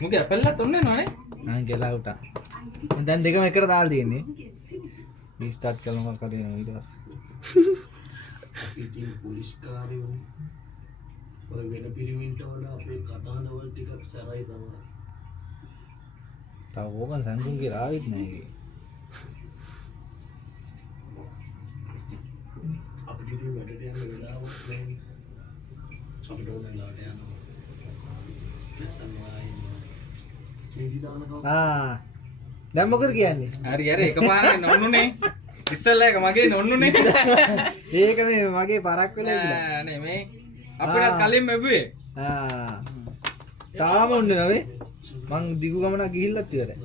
मुके අපල්ලා තුන්නේ නෝනේ මම කියලා උටා දැන් දෙකම එකට දාලා තියෙන්නේ රීස්ටාර්ට් කරනවා කරේනවා ඊට පස්සේ ඉතින් පොලිස් කාර්යෝ ඔය වෙන පිරිමින්ට වඩා අපේ කතාන වල ටිකක් සරයි තමයි. තව ඕකන් සංගුන් කියලා ආවෙත් නැහැ ඒකේ අපිට ඉතින් වැඩට යන්න වෙලාවක් නැහැ. අපිට ඕන වෙලාවට යනවා. නැත්තම් ආයි මේදි දාන කව දැන් මොකද කියන්නේ හරි හරි එකපාරේ නොන්නුනේ ඉස්සල්ලා එක මගේ නොන්නුනේ ඒක මේ මගේ පරක් වෙලා ඉඳලා නේ මේ අපිටත් කලින් මෙබුවේ තාම ඔන්නේ නවේ මං දිගු ගමනක් ගිහිල්ලත් ඉවරයි